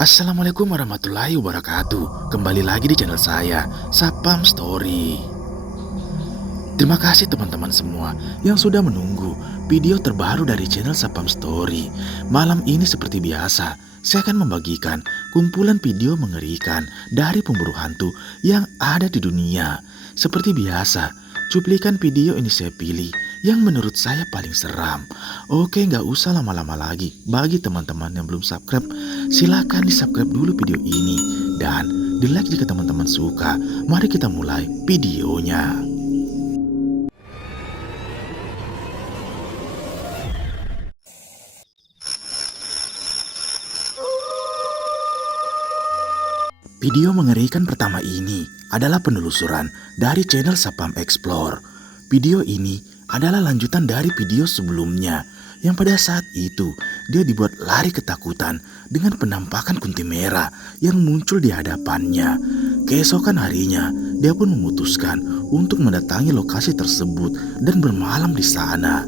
Assalamualaikum warahmatullahi wabarakatuh. Kembali lagi di channel saya, Sapam Story. Terima kasih teman-teman semua yang sudah menunggu video terbaru dari channel Sapam Story. Malam ini seperti biasa, saya akan membagikan kumpulan video mengerikan dari pemburu hantu yang ada di dunia. Seperti biasa, cuplikan video ini saya pilih yang menurut saya paling seram. Oke, nggak usah lama-lama lagi. Bagi teman-teman yang belum subscribe, silakan di subscribe dulu video ini dan di like jika teman-teman suka. Mari kita mulai videonya. Video mengerikan pertama ini adalah penelusuran dari channel Sapam Explore. Video ini adalah lanjutan dari video sebelumnya yang pada saat itu dia dibuat lari ketakutan dengan penampakan kunti merah yang muncul di hadapannya. Keesokan harinya, dia pun memutuskan untuk mendatangi lokasi tersebut dan bermalam di sana.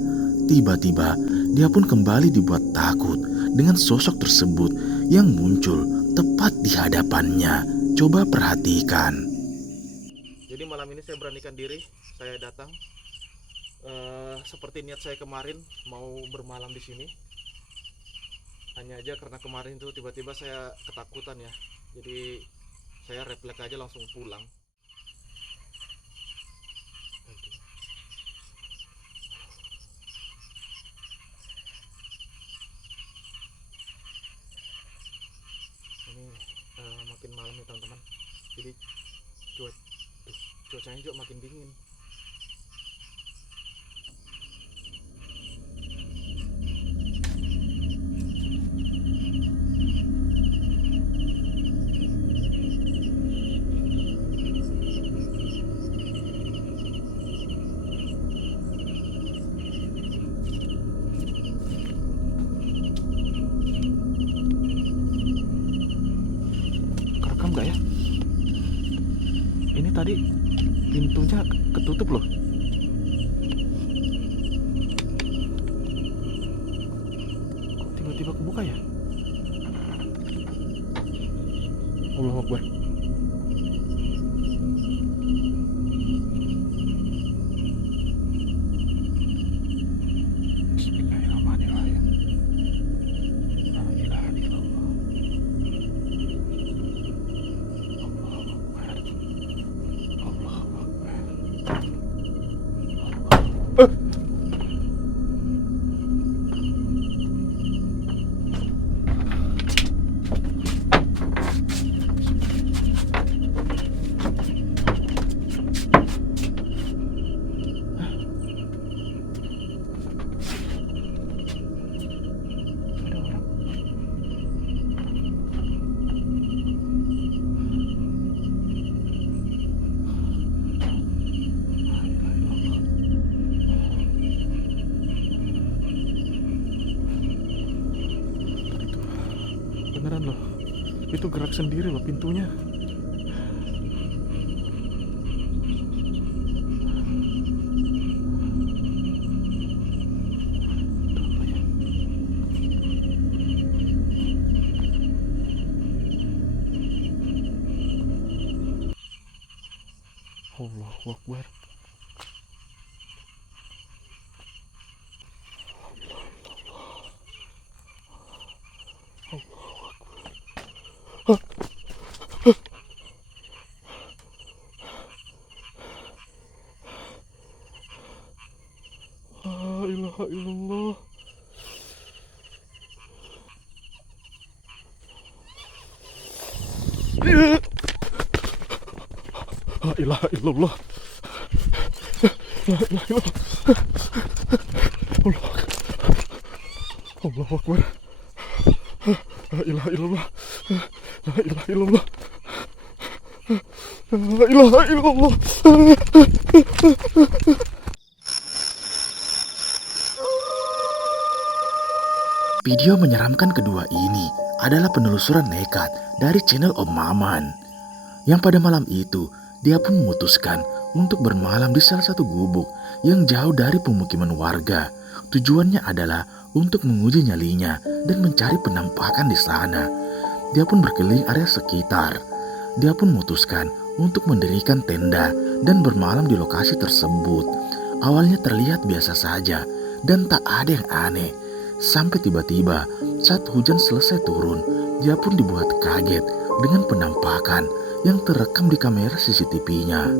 Tiba-tiba, dia pun kembali dibuat takut dengan sosok tersebut yang muncul tepat di hadapannya. Coba perhatikan. Jadi malam ini saya beranikan diri, saya datang. Seperti niat saya kemarin mau bermalam di sini. Hanya aja karena kemarin itu tiba-tiba saya ketakutan ya. Jadi saya refleks aja langsung pulang. Ini makin malam nih teman-teman. Jadi cuacanya juga makin dingin. Kerekam nggak ya? Ini tadi pintunya ketutup loh. Kok tiba-tiba kebuka ya? Allahu Akbar. Bismillahirrahmanirrahim. La ilaha illallah. Allahu Akbar. Allahu Akbar. Ada orang. La ilaha illallah. Beneran loh, itu gerak sendiri loh pintunya. Itu apa ya? Allahu Akbar. La ilaha illallah. La ilaha illallah. La ilaha illallah. Allahu Akbar. La ilaha illallah. La ilaha illallah. La ilaha illallah. Video menyeramkan kedua ini adalah penelusuran nekat dari channel Om Maman. Yang pada malam itu, dia pun memutuskan untuk bermalam di salah satu gubuk yang jauh dari pemukiman warga. Tujuannya adalah untuk menguji nyalinya dan mencari penampakan di sana. dia pun berkeliling area sekitar. Dia pun memutuskan untuk mendirikan tenda dan bermalam di lokasi tersebut. Awalnya terlihat biasa saja dan tak ada yang aneh. Sampai tiba-tiba saat hujan selesai turun, dia pun dibuat kaget dengan penampakan yang terekam di kamera CCTV-nya.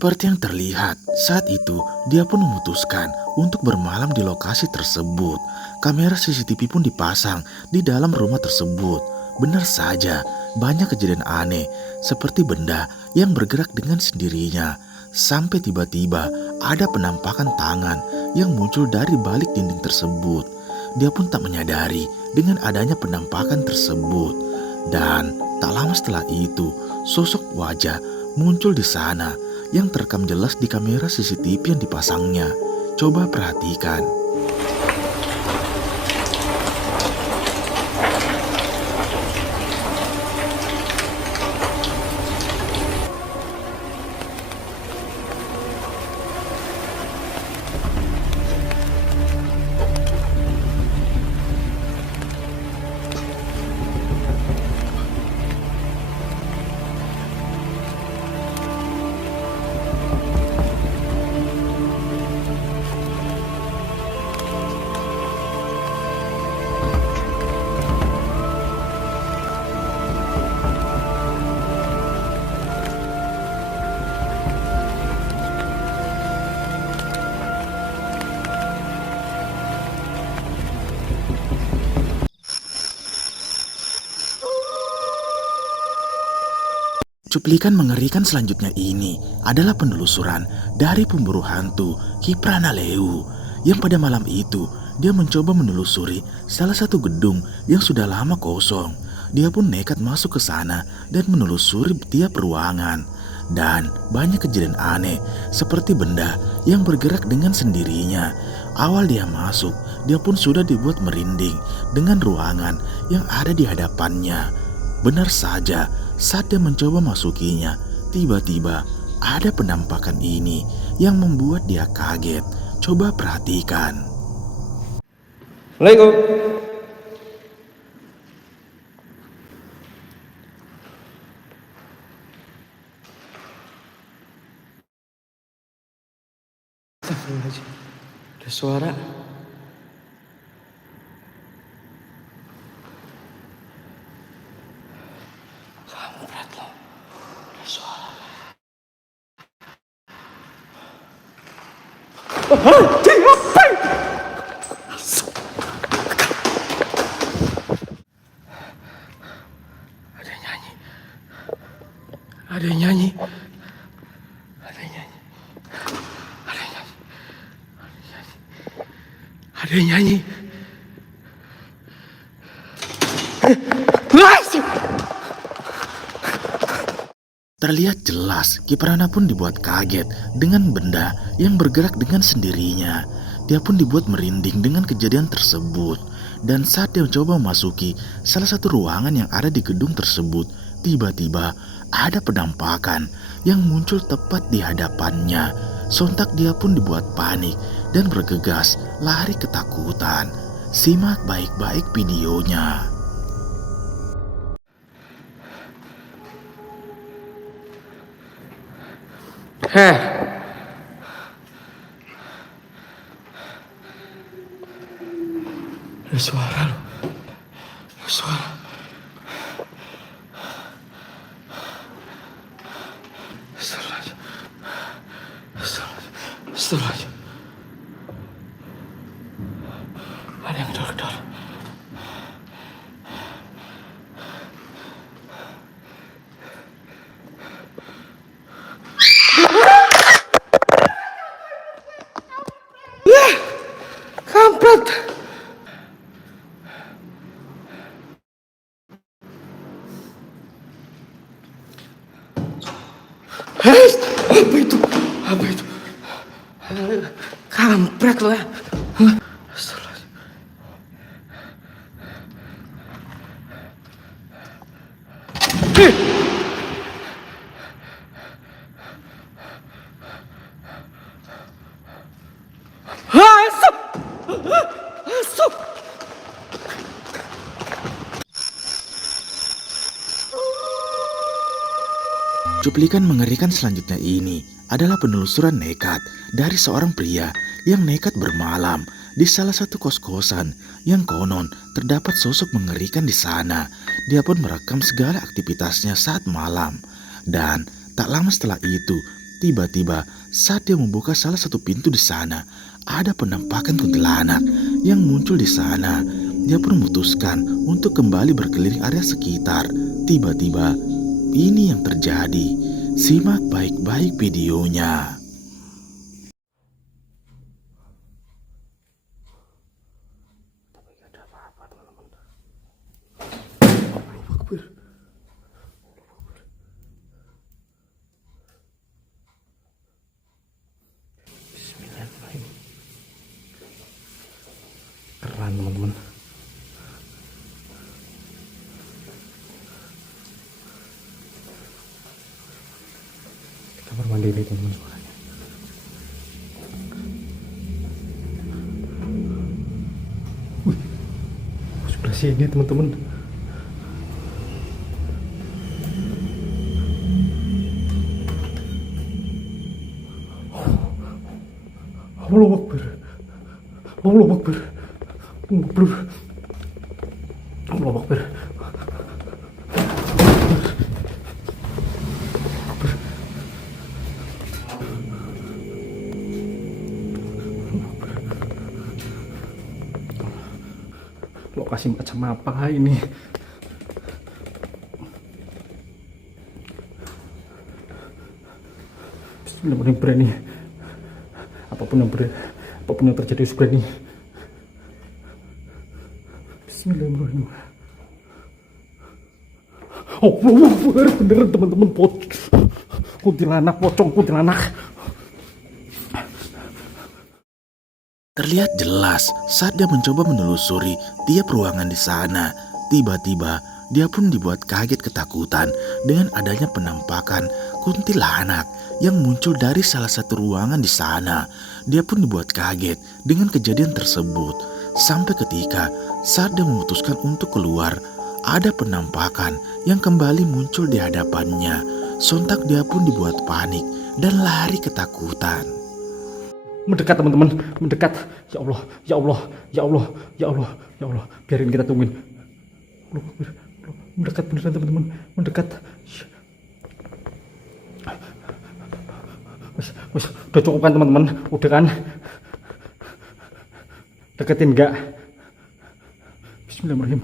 Seperti yang terlihat, saat itu dia pun memutuskan untuk bermalam di lokasi tersebut. Kamera CCTV pun dipasang di dalam rumah tersebut. Benar saja, banyak kejadian aneh seperti benda yang bergerak dengan sendirinya. Sampai tiba-tiba ada penampakan tangan yang muncul dari balik dinding tersebut. Dia pun tak menyadari dengan adanya penampakan tersebut. Dan tak lama setelah itu, sosok wajah muncul di sana yang terekam jelas di kamera CCTV yang dipasangnya. Coba perhatikan. Cuplikan mengerikan selanjutnya ini adalah penelusuran dari pemburu hantu Kiprana Leu yang pada malam itu dia mencoba menelusuri salah satu gedung yang sudah lama kosong. Dia pun nekat masuk ke sana dan menelusuri tiap ruangan. Dan banyak kejadian aneh seperti benda yang bergerak dengan sendirinya. Awal dia masuk, dia pun sudah dibuat merinding dengan ruangan yang ada di hadapannya. Benar saja, saat dia mencoba masukinya, tiba-tiba ada penampakan ini yang membuat dia kaget. Coba perhatikan. Assalamualaikum. Astagfirullahaladzim. Ada suara. Kamu berat loh. Ada suara. Ada yang nyanyi. Ada yang nyanyi. Ada yang nyanyi. Ada yang nyanyi. Ada yang nyanyi. Terlihat jelas Kiprana pun dibuat kaget dengan benda yang bergerak dengan sendirinya. dia pun dibuat merinding dengan kejadian tersebut. Dan saat dia mencoba memasuki salah satu ruangan yang ada di gedung tersebut, tiba-tiba ada penampakan yang muncul tepat di hadapannya. Sontak dia pun dibuat panik dan bergegas lari ketakutan. Simak baik-baik videonya. Heh. Ada suara loh. Ada suara. Astagfirullahaladzim. Astagfirullahaladzim. Ada yang gedor-gedor. Kampret. Apa itu? Apa itu? Kampret lo ya. Astagfirullahaladzim. Asap! Asap! Cuplikan mengerikan selanjutnya ini adalah penelusuran nekat dari seorang pria yang nekat bermalam di salah satu kos-kosan yang konon terdapat sosok mengerikan di sana. Dia pun merekam segala aktivitasnya saat malam. Dan tak lama setelah itu, tiba-tiba saat dia membuka salah satu pintu di sana, ada penampakan kuntilanak yang muncul di sana. Dia pun memutuskan untuk kembali berkeliling area sekitar. Tiba-tiba ini yang terjadi. Simak baik-baik videonya. Bismillahirrahmanirrahim. Keren teman-teman. Kamar mandi ini teman-teman suaranya. Sebelah sini teman-teman. Allahu Akbar. Allahu Akbar. Allahu Akbar. Lokasi macam apa ini? Bismillahirrahmanirrahim, berani. Apapun yang terjadi berani. Bismillahirrahmanirrahim. Oh, beneran teman-teman, kuntilanak, pocong kuntilanak. Terlihat jelas saat dia mencoba menelusuri tiap ruangan di sana. Tiba-tiba dia pun dibuat kaget ketakutan dengan adanya penampakan kuntilanak yang muncul dari salah satu ruangan di sana. Dia pun dibuat kaget dengan kejadian tersebut. Sampai ketika saat dia memutuskan untuk keluar, ada penampakan yang kembali muncul di hadapannya. Sontak dia pun dibuat panik dan lari ketakutan. Mendekat teman-teman, mendekat. Ya Allah, ya Allah, ya Allah, ya Allah, ya Allah. Biarin kita tungguin. Mendekat beneran teman-teman, mendekat. Wes, udah cukup kan teman-teman? Udah kan? Deketin enggak? Bismillahirrahmanirrahim.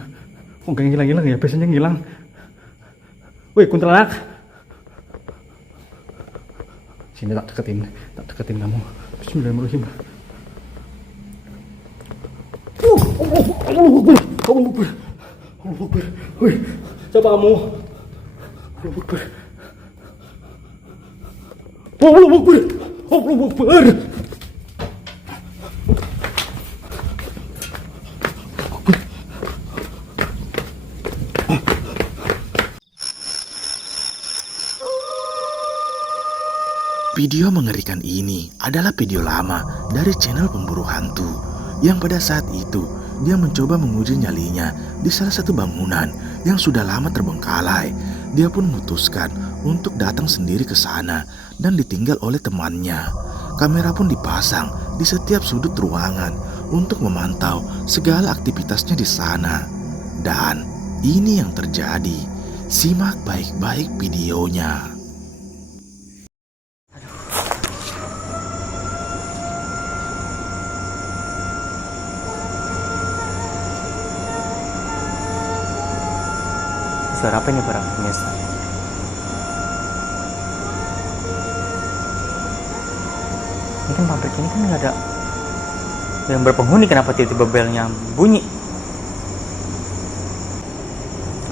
Kok enggak ngilang-ngilang ya? Biasanya ngilang. Woi, kuntilanak. Sini tak deketin kamu. Bismillahirrahmanirrahim. Allah Akbar. Woi, siapa kamu? Allah Akbar. Allah Akbar. Allah Akbar. Video mengerikan ini adalah video lama dari channel pemburu hantu yang pada saat itu dia mencoba menguji nyalinya di salah satu bangunan yang sudah lama terbengkalai. Dia pun memutuskan untuk datang sendiri ke sana dan ditinggal oleh temannya. Kamera pun dipasang di setiap sudut ruangan untuk memantau segala aktivitasnya di sana. Dan ini yang terjadi. Simak baik-baik videonya. Suara apa ini para pemirsa? Ini kan pabrik ini kan nggak ada yang berpenghuni, kenapa tiba-tiba belnya bunyi?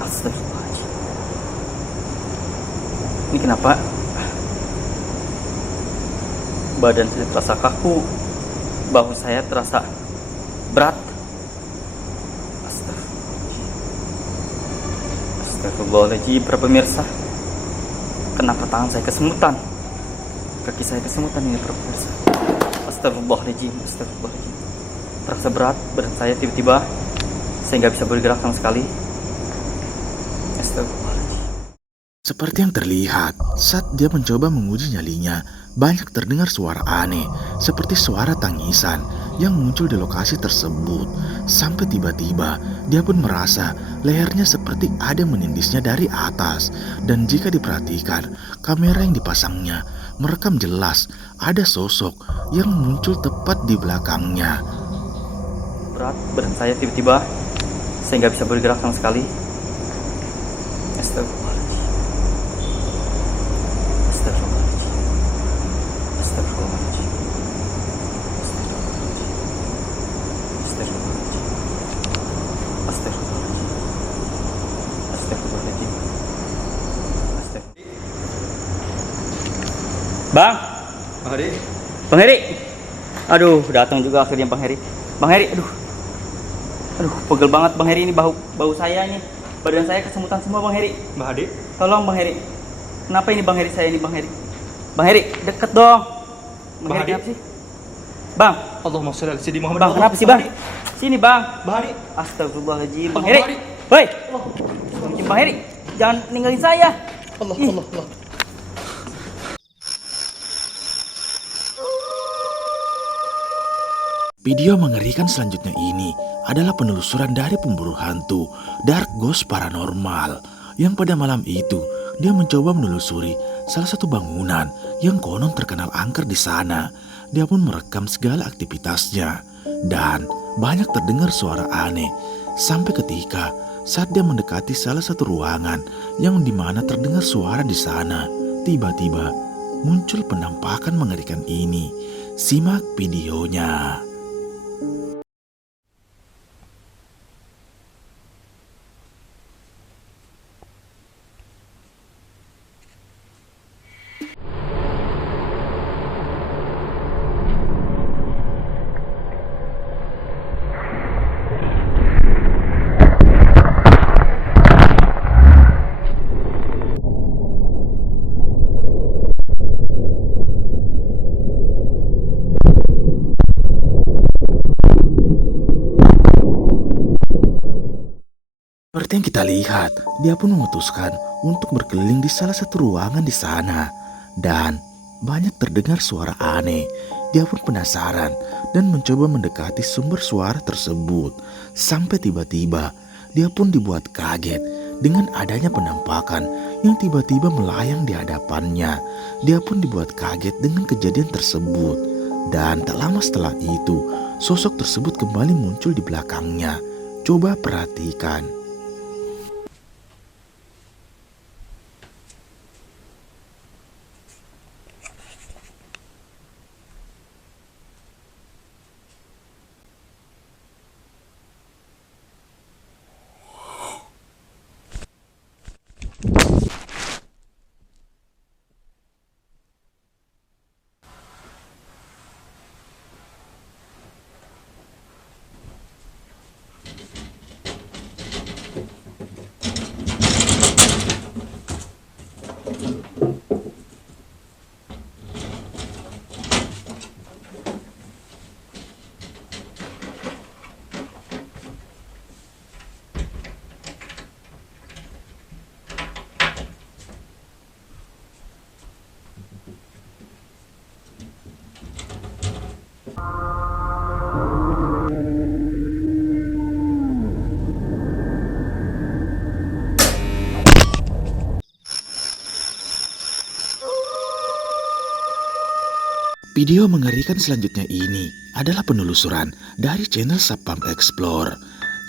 Astagfirullahaladzim. Ini kenapa? Badan saya terasa kaku, bahu saya terasa berat. Astagfirullahaladzim, para pemirsa. Kenapa tangan saya kesemutan? Kaki saya kesemutan ini, para pemirsa. Astagfirullahaladzim, astagfirullahaladzim. Terasa berat badan saya tiba-tiba. Saya nggak bisa bergerak sama sekali. Astagfirullahaladzim. Seperti yang terlihat, saat dia mencoba menguji nyalinya, banyak terdengar suara aneh, seperti suara tangisan yang muncul di lokasi tersebut. Sampai tiba-tiba, dia pun merasa lehernya seperti ada menindisnya dari atas. Dan jika diperhatikan, kamera yang dipasangnya merekam jelas ada sosok yang muncul tepat di belakangnya. Berat badan saya tiba-tiba. Saya nggak bisa bergerak sama sekali. Astagfirullahaladzim. Astagfirullahaladzim. Astagfirullahaladzim. Astagfirullahaladzim. Astagfirullahaladzim. Astagfirullahaladzim. Astagfirullahaladzim. Bang Heri, Bang Heri. Aduh, datang juga akhirnya Bang Heri. Bang Heri, aduh, pegel banget Bang Heri, ini bau saya nih. Badan saya kesemutan semua Bang Heri. Mbak Hadi, Tolong Bang Heri. Kenapa ini Bang Heri saya ini Bang Heri? Bang Heri, deket dong. Bang Heri, Hadi. kenapa sih? Bang, Allahumma sholli ala sayyidina Muhammad. Bang, kenapa sih Bang? Sini Bang. Mbak Hadi, Astagfirullahaladzim, Bang Allah, Heri. Bang Heri. Woi, Bang Heri, jangan ninggalin saya. Allah, Ih. Allah, Allah. Video mengerikan selanjutnya ini adalah penelusuran dari pemburu hantu Dark Ghost Paranormal yang pada malam itu dia mencoba menelusuri salah satu bangunan yang konon terkenal angker di sana. Dia pun merekam segala aktivitasnya dan banyak terdengar suara aneh sampai ketika saat dia mendekati salah satu ruangan yang dimana terdengar suara di sana, tiba-tiba muncul penampakan mengerikan ini. Simak videonya. Seperti yang kita lihat, dia pun memutuskan untuk berkeliling di salah satu ruangan di sana. Dan banyak terdengar suara aneh. Dia pun penasaran dan mencoba mendekati sumber suara tersebut. Sampai tiba-tiba, dia pun dibuat kaget dengan adanya penampakan yang tiba-tiba melayang di hadapannya. Dia pun dibuat kaget dengan kejadian tersebut. Dan tak lama setelah itu, sosok tersebut kembali muncul di belakangnya. Coba perhatikan. Video mengerikan selanjutnya ini adalah penelusuran dari channel Sapam Explore,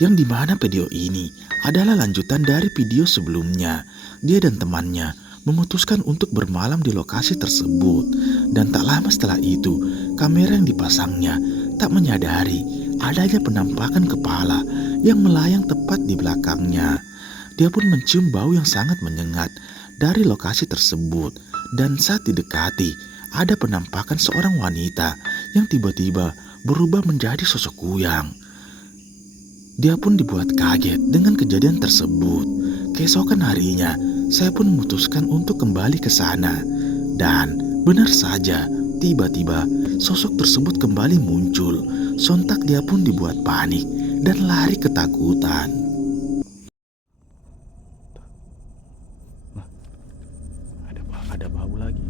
yang dimana video ini adalah lanjutan dari video sebelumnya. Dia dan temannya memutuskan untuk bermalam di lokasi tersebut, dan tak lama setelah itu kamera yang dipasangnya tak menyadari adanya penampakan kepala yang melayang tepat di belakangnya. Dia pun mencium bau yang sangat menyengat dari lokasi tersebut, dan saat didekati ada penampakan seorang wanita yang tiba-tiba berubah menjadi sosok kuyang. Dia pun dibuat kaget dengan kejadian tersebut. Keesokan harinya, saya pun memutuskan untuk kembali ke sana. Dan benar saja, tiba-tiba sosok tersebut kembali muncul. Sontak dia pun dibuat panik dan lari ketakutan. Ada bau lagi.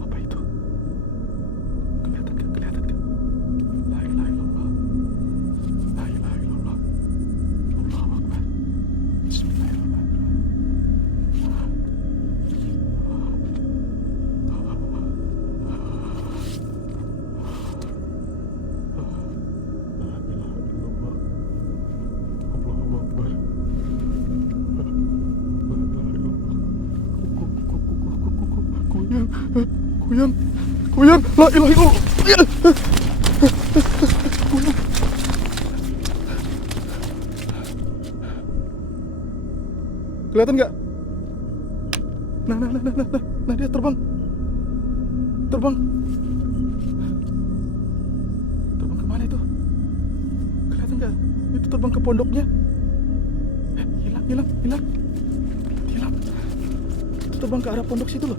Apa itu? Kelihatan gak? Kelihatan gak? La ilaha illallah. La ilaha illallah. Allahu Akbar. Bismillahirrahmanirrahim. Kuyang, la ilaha illallah. Kelihatan nggak? Nah, dia terbang. Terbang kemana itu? Kelihatan nggak? Itu terbang ke pondoknya. Hilang. Itu terbang ke arah pondok situ loh.